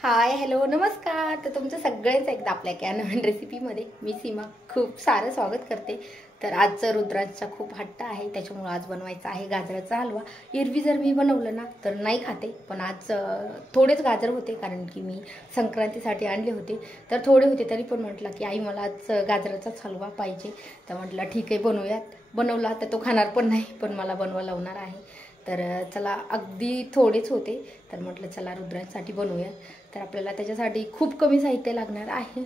Hi hello नमस्कार. तर तुमचं सगळ्यांचं एकदा आपल्या एका नवीन रेसिपीमध्ये मी सीमा खूप सारं स्वागत करते. तर आजचं रुद्राजचा खूप हट्ट आहे, त्याच्यामुळे आज बनवायचा आहे गाजराचा हलवा. एरवी जर मी बनवलं ना तर नाही खाते, पण आज थोडेच गाजर होते कारण की मी संक्रांतीसाठी आणले होते. तर थोडे होते तरी पण म्हटलं की आई मला आज गाजराचाच हलवा पाहिजे. तर म्हटलं ठीक आहे बनवूयात. बनवला तर तो खाणार पण नाही, पण मला बनवा लावणार आहे. तर चला अगदी थोडेच होते, तर म्हटलं चला रुद्रांसाठी बनवूया. तर आपल्याला त्याच्यासाठी खूप कमी साहित्य लागणार आहे.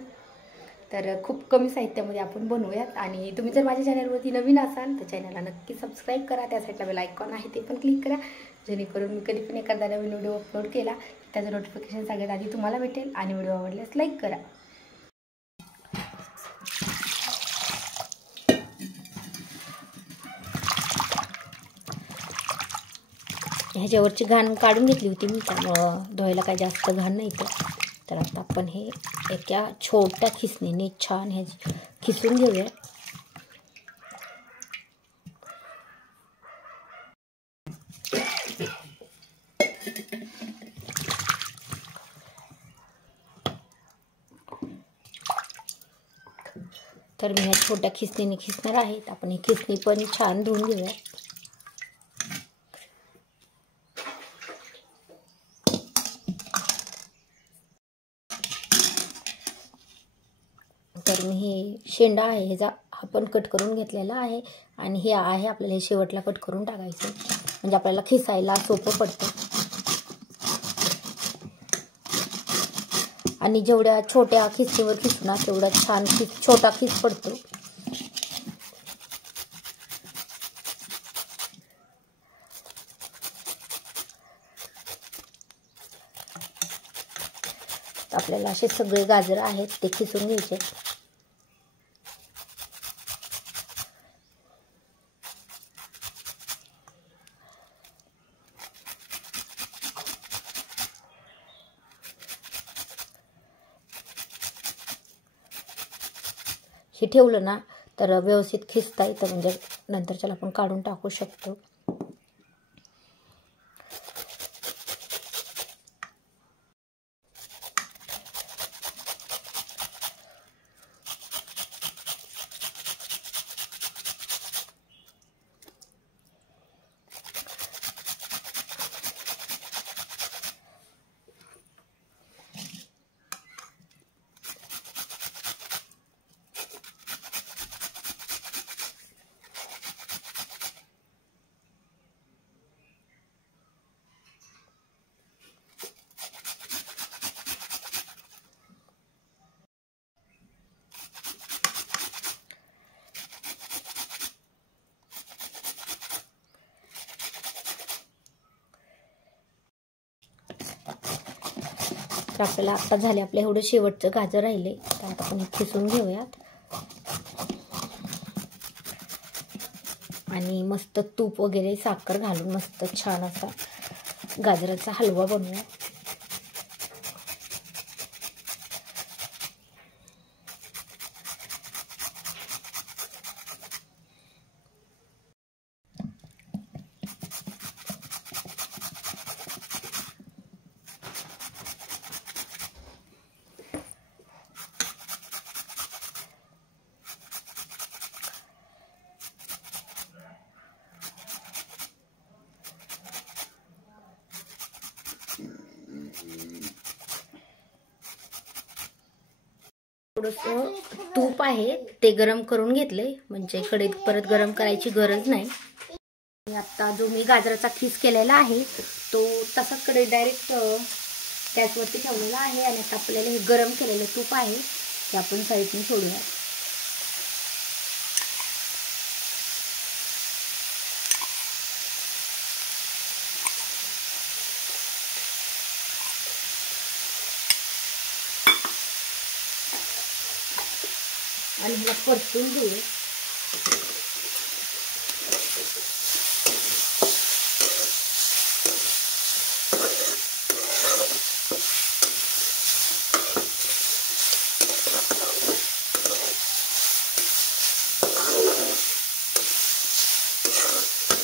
तर खूप कमी साहित्यामध्ये आपण बनवूयात. आणि तुम्ही जर माझ्या चॅनलवरती नवीन असाल तर चॅनलला नक्की सबस्क्राईब करा. त्या साईडला बेल आयकॉन आहे ते पण क्लिक करा, जेणेकरून मी कधी पण एखादा नवीन व्हिडिओ अपलोड केला त्याचं नोटिफिकेशन सगळ्यात आधी तुम्हाला भेटेल. आणि व्हिडिओ आवडल्यास लाईक करा. ह्याच्यावरची घाण काढून घेतली होती मी, त्यामुळं धुवायला काही जास्त घाण नाही. तर आता आपण हे एका छोट्या खिसणीने छान हे खिसून घेऊया. तर मी ह्या छोट्या खिसणीने खिसणार आहे. आपण ही खिसणी पण छान धुवून घेऊया. तर मी हे शेंडा आहे ह्याचा आपण कट करून घेतलेला आहे. आणि हे आहे आपल्याला हे शेवटला कट करून टाकायचं, म्हणजे आपल्याला खिसायला सोपं पडतं. आणि जेवढ्या छोट्या खिसणीवर खिसणार तेवढा छान छोटा खिस पडतो. आपल्याला असे सगळे गाजर आहेत ते खिसून घ्यायचे. हे ठेवलं ना तर व्यवस्थित खिसता येतं, म्हणजे नंतरच्याला आपण काढून टाकू शकतो. तर आपल्याला आता झाले आपल्या एवढं शेवटचं गाजर राहिले, तर आता आपण खिसून घेऊयात. आणि मस्त तूप वगैरे साखर घालून मस्त छान असा गाजराचा हलवा बनवूया. थोडंसं तूप आहे ते गरम करून घेतले, म्हणजे कढईत परत गरम करायची गरज नाही. आता जो मी गाजराचा खीस केलेला आहे तो तसाच कढईत डायरेक्ट गॅसवरती ठेवलेला आहे. आणि आता आपल्याला हे गरम केलेलं तूप आहे ते आपण साईडने सोडूया. आणि ह्याला परतून घेऊया.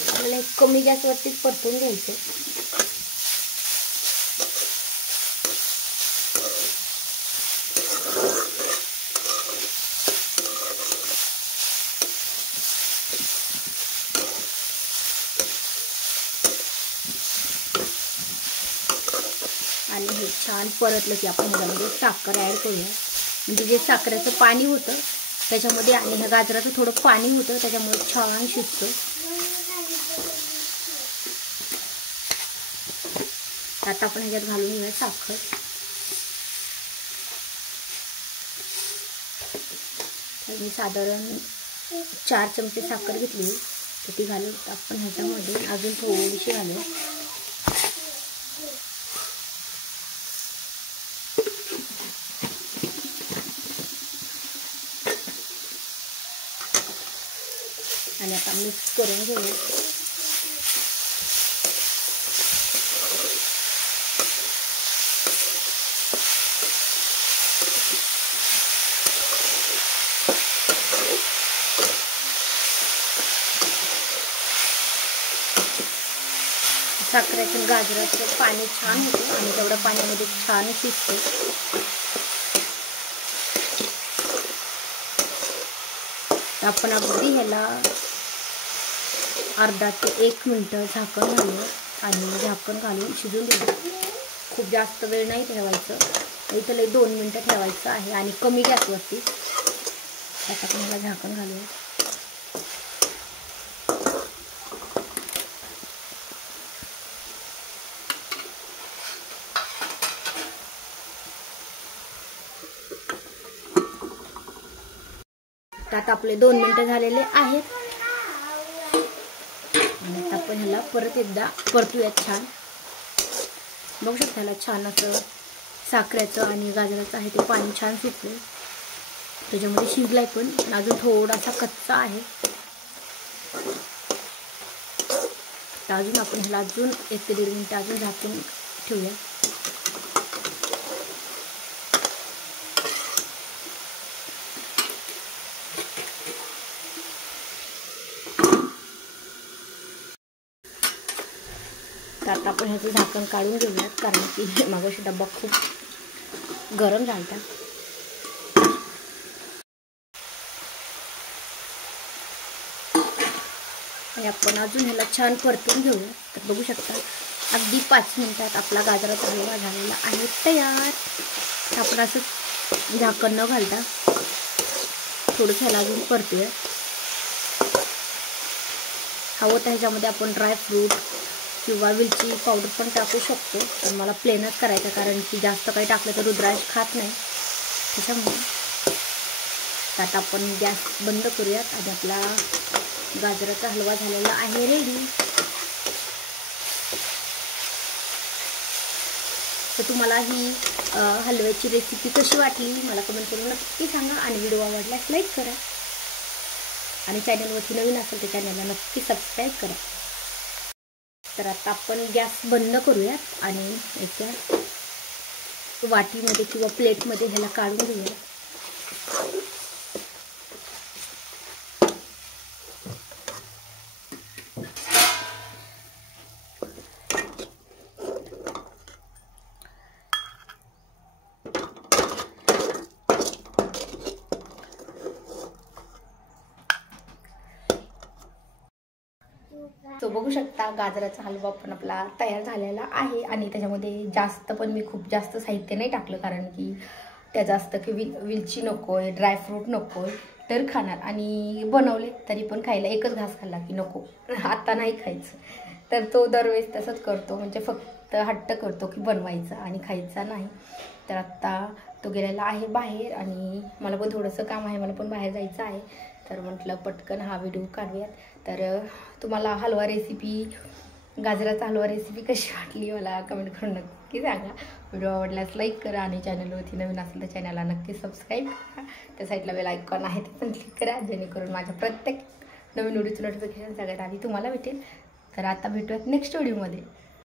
आपल्याला कमी गॅसवरतीच परतून घ्यायचं. छान परतलं की आपण ह्याच्यामध्ये साखर ॲड करूया. म्हणजे जे साखरेचं पाणी होतं त्याच्यामध्ये आणि ह्या गाजराचं थोडं पाणी होतं त्याच्यामुळे छान शिजतं. आता आपण ह्याच्यात घालून घेऊया साखर. मी साधारण 4 चमचे साखर घेतली तर ती घालून आपण ह्याच्यामध्ये अजून थोडीशी घालूया. आणि आता मिक्स करून घेऊया. साखरेचं गाजराचं पाणी छान होतं आणि तेवढं पाण्यामध्ये छान शिजतं. आपण अगदी ह्याला अर्धा ते 1 मिनिट झाकण घालूया आणि झाकण घालून शिजून देऊ. खूप जास्त वेळ नाही ठेवायचं, इथं लई 2 मिनिटं ठेवायचं आहे आणि कमी गॅसवरती. आता आपण ह्याला झाकण घालूया. आता आपले 2 मिनिटं झालेले आहेत आणि आता आपण ह्याला परत एकदा परतूया छान. बघू शकता ह्याला छान असं साखरेचं आणि गाजराचं आहे ते पाणी छान सुटलं. त्याच्यामध्ये शिजलाय पण अजून थोडासा कच्चा आहे. तर अजून आपण ह्याला अजून 1 ते 1.5 मिनिटं अजून झाकून ठेवूया. तर आता आपण ह्याचं झाकण काढून घेऊयात कारण की मागाशी डब्बा खूप गरम झाला. आणि आपण अजून ह्याला छान परतून घेऊया. तर बघू शकता अगदी 5 मिनिटात आपला गाजराचा हलवा झालेला आहे तयार. आपण असं झाकण न घालता थोडंसं ह्याला अजून परतूया. हवं तर ह्याच्यामध्ये आपण ड्रायफ्रूट किंवा वेलची पावडर पण टाकू शकतो, पण मला प्लेनच करायचं कारण की जास्त काही टाकलं तर रुद्राज खात नाही त्याच्यामुळे. आता आपण गॅस बंद करूयात आणि आपला गाजराचा हलवा झालेला आहे रेडी. तर तुम्हाला ही हलव्याची रेसिपी कशी वाटली मला कमेंट करून नक्की सांगा आणि व्हिडिओ आवडल्यास लाईक करा आणि चॅनलवरती नवीन असेल तर चॅनलला नक्की सबस्क्राईब करा. तर आता आपण गॅस बंद करूयात आणि एका वाटीमध्ये किंवा प्लेटमध्ये ह्याला काढून घेऊया. तो बघू शकता गाजराचा हलवा पण आपला तयार झालेला आहे आणि त्याच्यामध्ये जास्त पण मी खूप जास्त साहित्य नाही टाकलं कारण की त्या जास्त की वेलची नकोय, ड्रायफ्रूट नकोय तर खाणार आणि बनवले तरी पण खायला एकच घास खाल्ला की नको आता नाही खायचं. तर तो दरवेळेस तसंच करतो, म्हणजे फक्त हट्ट करतो की बनवायचा आणि खायचा नाही. तर आत्ता तो गेलेला आहे बाहेर आणि मला पण थोडंसं काम आहे, मला पण बाहेर जायचं आहे. तर म्हटलं पटकन हा व्हिडिओ काढूयात. तर तुम्हाला हलवा रेसिपी, गाजराचा हलवा रेसिपी कशी वाटली मला कमेंट करून नक्की सांगा. व्हिडिओ आवडल्यास लाईक करा आणि चॅनलवरती नवीन असेल तर चॅनलला नक्की सबस्क्राईब करा. त्या साईडला बेल आयकॉन आहे ते पण क्लिक करा जेणेकरून माझ्या प्रत्येक नवीन व्हिडिओचं नोटिफिकेशन सगळ्यात आधी तुम्हाला भेटेल. तर आता भेटूयात नेक्स्ट व्हिडिओमध्ये.